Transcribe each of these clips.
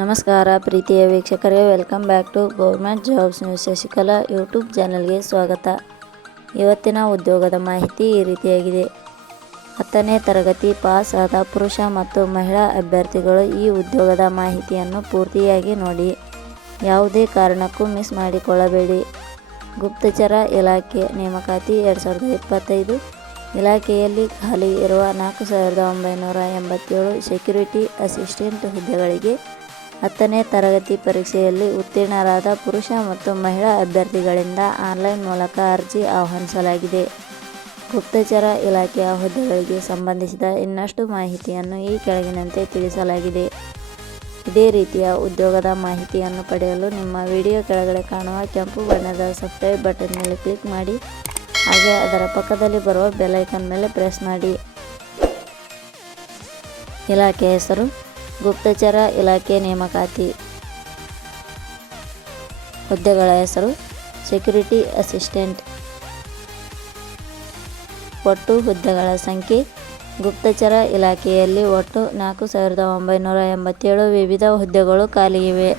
ನಮಸ್ಕಾರ ಪ್ರೀತಿಯ ವೀಕ್ಷಕರೇ welcome back to government jobs news Shashikala YouTube ಚಾನಲ್ಗೆ ಸ್ವಾಗತ. ಇವತ್ತಿನ ಉದ್ಯೋಗದ ಮಾಹಿತಿ ಈ ರೀತಿಯಾಗಿದೆ. ಹತ್ತನೇ ತರಗತಿ ಪಾಸ್ ಆದ ಪುರುಷ ಮತ್ತು ಮಹಿಳಾ ಅಭ್ಯರ್ಥಿಗಳು ಈ ಉದ್ಯೋಗದ ಮಾಹಿತಿಯನ್ನು ಪೂರ್ತಿಯಾಗಿ ನೋಡಿ. ಯಾವುದೇ ಕಾರಣಕ್ಕೂ ಮಿಸ್ ಮಾಡಿಕೊಳ್ಳಬೇಡಿ. ಗುಪ್ತಚರ ಇಲಾಖೆ ನೇಮಕಾತಿ ಎರಡು ಸಾವಿರದ ಇಪ್ಪತ್ತೈದು ಇಲಾಖೆಯಲ್ಲಿ ಖಾಲಿ ಇರುವ ನಾಲ್ಕು ಸಾವಿರದ ಒಂಬೈನೂರ ಎಂಬತ್ತೇಳು ಸೆಕ್ಯುರಿಟಿ ಅಸಿಸ್ಟೆಂಟ್ ಹುದ್ದೆಗಳಿಗೆ ಹತ್ತನೇ ತರಗತಿ ಪರೀಕ್ಷೆಯಲ್ಲಿ ಉತ್ತೀರ್ಣರಾದ ಪುರುಷ ಮತ್ತು ಮಹಿಳಾ ಅಭ್ಯರ್ಥಿಗಳಿಂದ ಆನ್ಲೈನ್ ಮೂಲಕ ಅರ್ಜಿ ಆಹ್ವಾನಿಸಲಾಗಿದೆ. ಗುಪ್ತಚರ ಇಲಾಖೆಯ ಹುದ್ದೆಗಳಿಗೆ ಸಂಬಂಧಿಸಿದ ಇನ್ನಷ್ಟು ಮಾಹಿತಿಯನ್ನು ಈ ಕೆಳಗಿನಂತೆ ತಿಳಿಸಲಾಗಿದೆ. ಇದೇ ರೀತಿಯ ಉದ್ಯೋಗದ ಮಾಹಿತಿಯನ್ನು ಪಡೆಯಲು ನಿಮ್ಮ ವಿಡಿಯೋ ಕೆಳಗಡೆ ಕಾಣುವ ಕೆಂಪು ಬಣ್ಣದ ಸಬ್ಸ್ಕ್ರೈಬ್ ಬಟನ್ ಮೇಲೆ ಕ್ಲಿಕ್ ಮಾಡಿ. ಹಾಗೆ ಅದರ ಪಕ್ಕದಲ್ಲಿ ಬರುವ ಬೆಲ್ ಐಕಾನ್ ಮೇಲೆ ಪ್ರೆಸ್ ಮಾಡಿ. ಇಲಾಖೆ ಹೆಸರು, ಗುಪ್ತಚರ ಇಲಾಖೆ ನೇಮಕಾತಿ. ಹುದ್ದೆಗಳ ಹೆಸರು ಸೆಕ್ಯುರಿಟಿ ಅಸಿಸ್ಟೆಂಟ್ ಒಟ್ಟು ಹುದ್ದೆಗಳ ಸಂಖ್ಯೆ, ಗುಪ್ತಚರ ಇಲಾಖೆಯಲ್ಲಿ ಒಟ್ಟು ನಾಲ್ಕು ಸಾವಿರದ ಒಂಬೈನೂರ ಎಂಬತ್ತೇಳು ವಿವಿಧ ಹುದ್ದೆಗಳು ಖಾಲಿ ಇವೆ.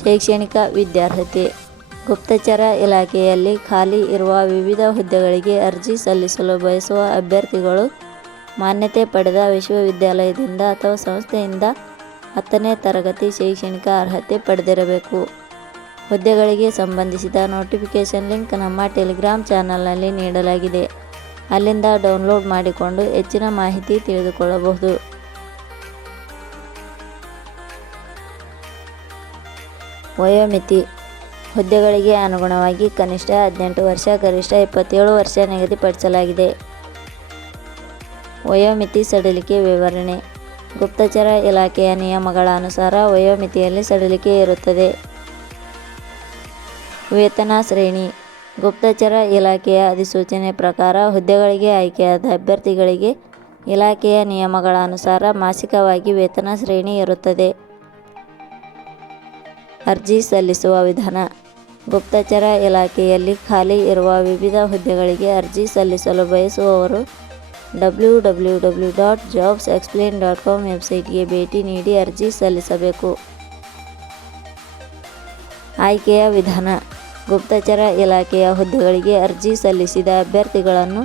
ಶೈಕ್ಷಣಿಕ ವಿದ್ಯಾರ್ಹತೆ. ಗುಪ್ತಚರ ಇಲಾಖೆಯಲ್ಲಿ ಖಾಲಿ ಇರುವ ವಿವಿಧ ಹುದ್ದೆಗಳಿಗೆ ಅರ್ಜಿ ಸಲ್ಲಿಸಲು ಬಯಸುವ ಅಭ್ಯರ್ಥಿಗಳು ಮಾನ್ಯತೆ ಪಡೆದ ವಿಶ್ವವಿದ್ಯಾಲಯದಿಂದ ಅಥವಾ ಸಂಸ್ಥೆಯಿಂದ ಹತ್ತನೇ ತರಗತಿ ಶೈಕ್ಷಣಿಕ ಅರ್ಹತೆ ಪಡೆದಿರಬೇಕು. ಹುದ್ದೆಗಳಿಗೆ ಸಂಬಂಧಿಸಿದ ನೋಟಿಫಿಕೇಷನ್ ಲಿಂಕ್ ನಮ್ಮ ಟೆಲಿಗ್ರಾಮ್ ಚಾನಲ್ನಲ್ಲಿ ನೀಡಲಾಗಿದೆ. ಅಲ್ಲಿಂದ ಡೌನ್ಲೋಡ್ ಮಾಡಿಕೊಂಡು ಹೆಚ್ಚಿನ ಮಾಹಿತಿ ತಿಳಿದುಕೊಳ್ಳಬಹುದು. ವಯೋಮಿತಿ. ಹುದ್ದೆಗಳಿಗೆ ಅನುಗುಣವಾಗಿ ಕನಿಷ್ಠ ಹದಿನೆಂಟು ವರ್ಷ, ಗರಿಷ್ಠ ಇಪ್ಪತ್ತೇಳು ವರ್ಷ ನಿಗದಿಪಡಿಸಲಾಗಿದೆ ವಯೋಮಿತಿ ಸಡಿಲಿಕೆ ವಿವರಣೆ. ಗುಪ್ತಚರ ಇಲಾಖೆಯ ನಿಯಮಗಳ ಅನುಸಾರ ವಯೋಮಿತಿಯಲ್ಲಿ ಸಡಿಲಿಕೆ ಇರುತ್ತದೆ. ವೇತನ ಶ್ರೇಣಿ. ಗುಪ್ತಚರ ಇಲಾಖೆಯ ಅಧಿಸೂಚನೆ ಪ್ರಕಾರ ಹುದ್ದೆಗಳಿಗೆ ಆಯ್ಕೆಯಾದ ಅಭ್ಯರ್ಥಿಗಳಿಗೆ ಇಲಾಖೆಯ ನಿಯಮಗಳ ಅನುಸಾರ ಮಾಸಿಕವಾಗಿ ವೇತನ ಶ್ರೇಣಿ ಇರುತ್ತದೆ. ಅರ್ಜಿ ಸಲ್ಲಿಸುವ ವಿಧಾನ. ಗುಪ್ತಚರ ಇಲಾಖೆಯಲ್ಲಿ ಖಾಲಿ ಇರುವ ವಿವಿಧ ಹುದ್ದೆಗಳಿಗೆ ಅರ್ಜಿ ಸಲ್ಲಿಸಲು ಬಯಸುವವರು W W W dot jobs explain dot com ವೆಬ್ಸೈಟ್ಗೆ ಭೇಟಿ ನೀಡಿ ಅರ್ಜಿ ಸಲ್ಲಿಸಬೇಕು. ಆಯ್ಕೆಯ ವಿಧಾನ. ಗುಪ್ತಚರ ಇಲಾಖೆಯ ಹುದ್ದೆಗಳಿಗೆ ಅರ್ಜಿ ಸಲ್ಲಿಸಿದ ಅಭ್ಯರ್ಥಿಗಳನ್ನು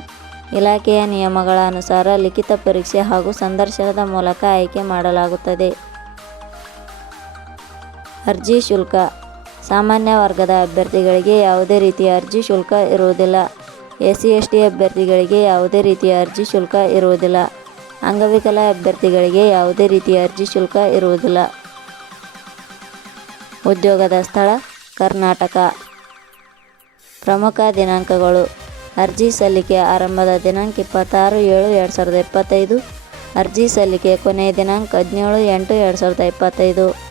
ಇಲಾಖೆಯ ನಿಯಮಗಳ ಅನುಸಾರ ಲಿಖಿತ ಪರೀಕ್ಷೆ ಹಾಗೂ ಸಂದರ್ಶನದ ಮೂಲಕ ಆಯ್ಕೆ ಮಾಡಲಾಗುತ್ತದೆ. ಅರ್ಜಿ ಶುಲ್ಕ. ಸಾಮಾನ್ಯ ವರ್ಗದ ಅಭ್ಯರ್ಥಿಗಳಿಗೆ ಯಾವುದೇ ರೀತಿಯ ಅರ್ಜಿ ಶುಲ್ಕ ಇರುವುದಿಲ್ಲ. ಎಸ್ ಸಿ ಎಸ್ ಟಿ ಅಭ್ಯರ್ಥಿಗಳಿಗೆ ಯಾವುದೇ ರೀತಿಯ ಅರ್ಜಿ ಶುಲ್ಕ ಇರುವುದಿಲ್ಲ. ಅಂಗವಿಕಲ ಅಭ್ಯರ್ಥಿಗಳಿಗೆ ಯಾವುದೇ ರೀತಿಯ ಅರ್ಜಿ ಶುಲ್ಕ ಇರುವುದಿಲ್ಲ. ಉದ್ಯೋಗದ ಸ್ಥಳ, ಕರ್ನಾಟಕ. ಪ್ರಮುಖ ದಿನಾಂಕಗಳು. ಅರ್ಜಿ ಸಲ್ಲಿಕೆ ಆರಂಭದ ದಿನಾಂಕ ಇಪ್ಪತ್ತಾರು ಏಳು ಎರಡು ಸಾವಿರದ ಇಪ್ಪತ್ತೈದು. ಅರ್ಜಿ ಸಲ್ಲಿಕೆ ಕೊನೆಯ ದಿನಾಂಕ ಹದಿನೇಳು ಎಂಟು ಎರಡು ಸಾವಿರದ ಇಪ್ಪತ್ತೈದು.